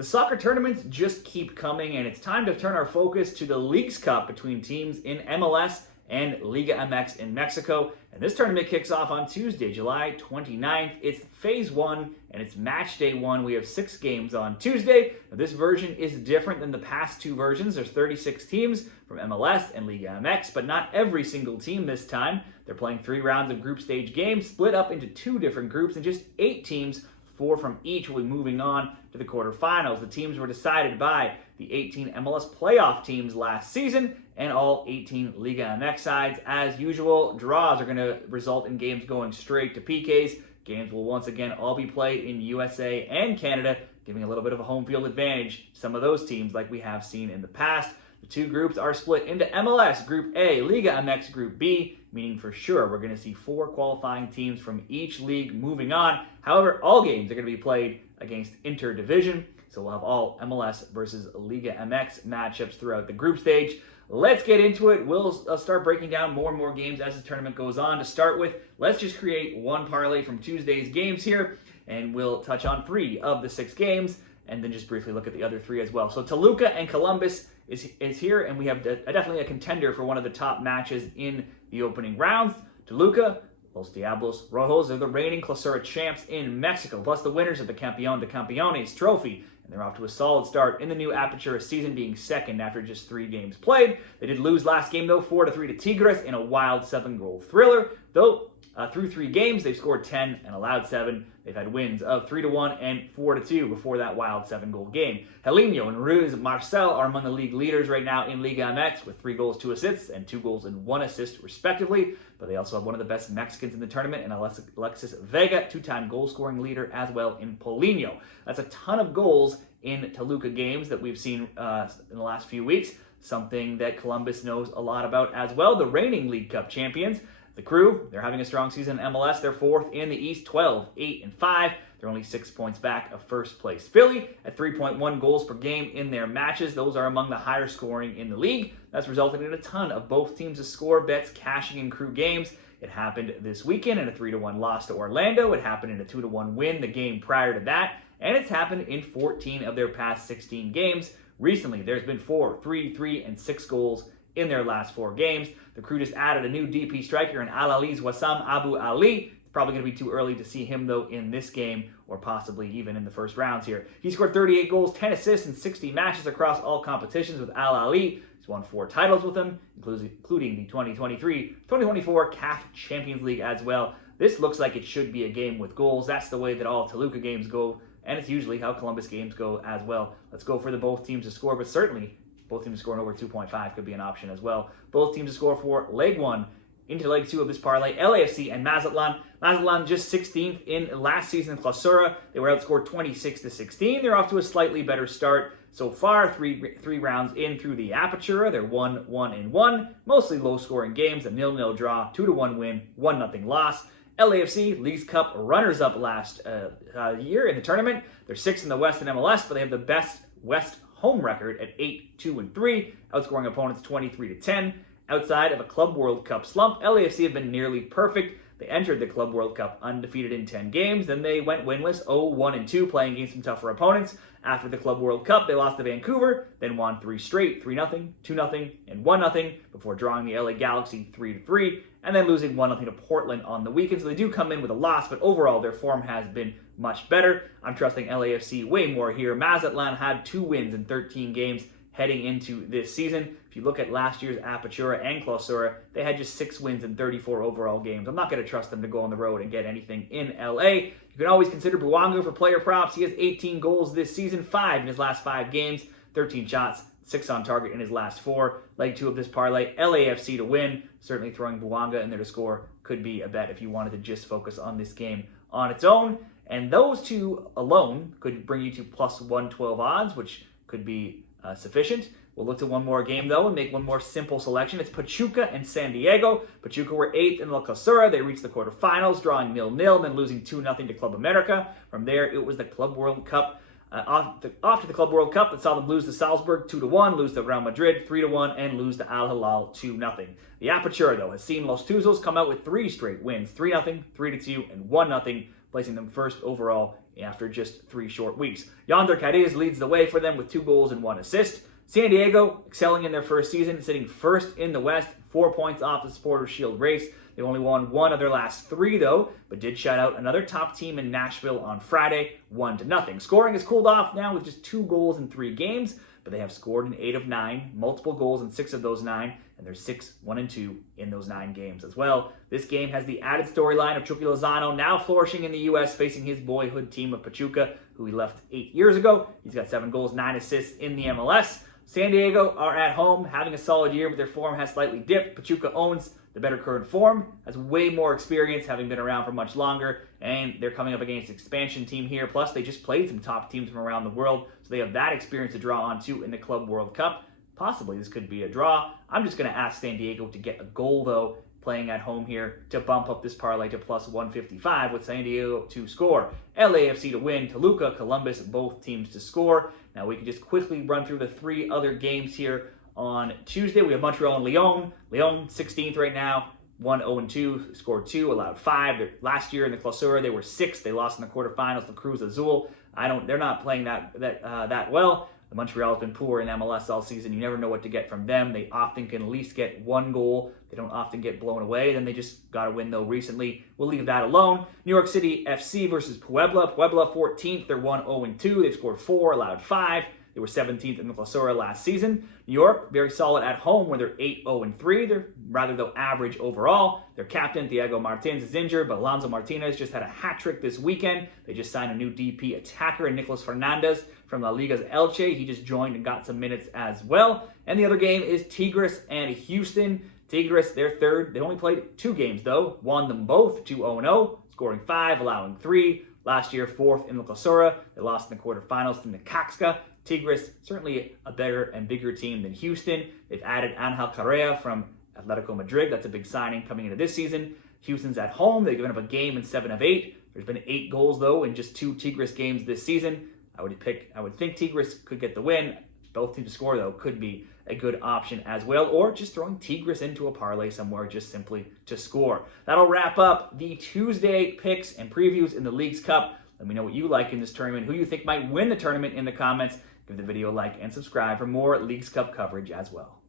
The soccer tournaments just keep coming, and it's time to turn our focus to the Leagues Cup between teams in MLS and LigaMX in Mexico. And this tournament kicks off on Tuesday, July 29th. It's Phase 1 and it's Match Day 1. We have 6 games on Tuesday. Now, this version is different than the past 2 versions. There's 36 teams from MLS and LigaMX, but not every single team this time. They're playing 3 rounds of group stage games, split up into 2 different groups, and just 8 teams, 4 from each, will be moving on to the quarterfinals. The teams were decided by the 18 MLS playoff teams last season and all 18 LigaMX sides. As usual, draws are going to result in games going straight to PKs. Games will once again all be played in USA and Canada, giving a little bit of a home field advantage to some of those teams like we have seen in the past. The 2 groups are split into MLS Group A, LigaMX Group B, meaning for sure we're going to see 4 qualifying teams from each league moving on. However, all games are going to be played against interdivision, so we'll have all MLS versus LigaMX matchups throughout the group stage. Let's get into it. We'll start breaking down more and more games as the tournament goes on. To start with, let's just create one parlay from Tuesday's games here, and we'll touch on 3 of the 6 games, and then just briefly look at the other 3 as well. So Toluca and Columbus is here, and we have definitely a contender for one of the top matches in the opening rounds. Toluca, Los Diablos Rojos, are the reigning Clausura champs in Mexico, plus the winners of the Campeón de Campeones trophy. And they're off to a solid start in the new Apertura season, being second after just 3 games played. They did lose last game, though, 4-3 to Tigres in a wild 7-goal thriller. Though, through 3 games, they've scored 10 and allowed 7. They've had wins of 3-1 and 4-2 before that wild 7-goal game. Helinho and Ruiz Marcel are among the league leaders right now in LigaMX with 3 goals, 2 assists, and 2 goals and 1 assist, respectively. But they also have one of the best Mexicans in the tournament, and Alexis Vega, 2-time goal-scoring leader as well in Paulinho. That's a ton of goals in Toluca games that we've seen in the last few weeks, something that Columbus knows a lot about as well. The reigning League Cup champions. The Crew, they're having a strong season in MLS. They're 4th in the East, 12, 8, and 5. They're only 6 points back of first place Philly at 3.1 goals per game in their matches. Those are among the higher scoring in the league. That's resulted in a ton of both teams to score bets cashing in Crew games. It happened this weekend in a 3-1 loss to Orlando. It happened in a 2-1 win the game prior to that. And it's happened in 14 of their past 16 games. Recently, there's been 4, 3, 3, and 6 goals in their last 4 games. The Crew just added a new DP striker in Al-Ali's Wassam Abu Ali. It's probably going to be too early to see him, though, in this game or possibly even in the first rounds here. He scored 38 goals, 10 assists, in 60 matches across all competitions with Al-Ali. He's won 4 titles with them, including the 2023-2024 CAF Champions League as well. This looks like it should be a game with goals. That's the way that all Toluca games go, and it's usually how Columbus games go as well. Let's go for the both teams to score, but certainly both teams scoring over 2.5 could be an option as well. Both teams to score for Leg 1 into Leg 2 of this parlay, LAFC and Mazatlan. Mazatlan just 16th in last season in Clausura. They were outscored 26-16. They're off to a slightly better start so far. 3 rounds in through the Apertura. They're 1-1-1. Mostly low-scoring games, a 0-0 draw, 2-1 win, 1-0 loss. LAFC, Leagues Cup runners-up last year in the tournament. They're 6th in the West in MLS, but they have the best West home record at 8-2-3, outscoring opponents 23-10. Outside of a Club World Cup slump, LAFC have been nearly perfect. They entered the Club World Cup undefeated in 10 games. Then they went winless, 0-1-2, playing against some tougher opponents. After the Club World Cup, they lost to Vancouver, then won 3 straight, 3-0, 2-0, and 1-0, before drawing the LA Galaxy 3-3, and then losing 1-0 to Portland on the weekend. So they do come in with a loss, but overall their form has been much better. I'm trusting LAFC way more here. Mazatlan had 2 wins in 13 games heading into this season. If you look at last year's Apertura and Clausura, they had just 6 wins in 34 overall games. I'm not going to trust them to go on the road and get anything in LA. You can always consider Buanga for player props. He has 18 goals this season, 5 in his last 5 games, 13 shots, 6 on target in his last 4. Leg 2 of this parlay, LAFC to win. Certainly throwing Buanga in there to score could be a bet if you wanted to just focus on this game on its own. And those 2 alone could bring you to plus 112 odds, which could be sufficient. We'll look to one more game, though, and make one more simple selection. It's Pachuca and San Diego. Pachuca were 8th in La Clausura. They reached the quarterfinals, drawing 0-0, and then losing 2-0 to Club America. From there, it was the Club World Cup. After the Club World Cup, that saw them lose to Salzburg 2-1, lose to Real Madrid 3-1, and lose to Al Hilal 2-0. The Apertura, though, has seen Los Tuzos come out with 3 straight wins, 3-0, 3-2, and 1-0, placing them 1st overall after just 3 short weeks. Yonder Cadiz leads the way for them with 2 goals and 1 assist. San Diego, excelling in their first season, sitting first in the West, 4 points off the Supporters' Shield race. They've only won 1 of their last 3, though, but did shut out another top team in Nashville on Friday, 1-0. Scoring has cooled off now with just 2 goals in 3 games, but they have scored in 8 of 9, multiple goals in 6 of those 9, and they're 6-1-2 in those 9 games as well. This game has the added storyline of Chucky Lozano now flourishing in the U.S., facing his boyhood team of Pachuca, who he left 8 years ago. He's got 7 goals, 9 assists in the MLS. San Diego are at home, having a solid year, but their form has slightly dipped. Pachuca owns the better current form, has way more experience, having been around for much longer, and they're coming up against an expansion team here. Plus, they just played some top teams from around the world, so they have that experience to draw on too in the Club World Cup. Possibly this could be a draw. I'm just going to ask San Diego to get a goal, though, playing at home here to bump up this parlay to plus 155 with San Diego to score, LAFC to win, Toluca, Columbus, both teams to score. Now we can just quickly run through the 3 other games here on Tuesday. We have Montreal and Lyon. Lyon 16th right now, 1-0-2, scored 2, allowed 5. Last year in the Clausura they were 6th. They lost in the quarterfinals to Cruz Azul. They're not playing that well. The Montreal has been poor in MLS all season. You never know what to get from them. They often can at least get 1 goal. They don't often get blown away. Then they just got a win, though, recently. We'll leave that alone. New York City FC versus Puebla. Puebla 14th. They're 1-0-2. They've scored 4, allowed 5. They were 17th in the Clausura last season. New York, very solid at home, where they're 8-0-3. They're rather, though, average overall. Their captain, Diego Martins, is injured, but Alonso Martinez just had a hat trick this weekend. They just signed a new DP attacker, and Nicolas Fernandez from La Liga's Elche. He just joined and got some minutes as well. And the other game is Tigres and Houston. Tigres, they're third. They only played 2 games, though. Won them both, 2-0-0, scoring 5, allowing 3. Last year, 4th in the Clausura. They lost in the quarterfinals to Necaxa. Tigres, certainly a better and bigger team than Houston. They've added Angel Correa from Atletico Madrid. That's a big signing coming into this season. Houston's at home. They've given up a game in 7 of 8. There's been 8 goals, though, in just 2 Tigres games this season. I would think Tigres could get the win. Both teams to score, though, could be a good option as well, or just throwing Tigres into a parlay somewhere just simply to score. That'll wrap up the Tuesday picks and previews in the Leagues Cup. Let me know what you like in this tournament, who you think might win the tournament in the comments. Give the video a like and subscribe for more Leagues Cup coverage as well.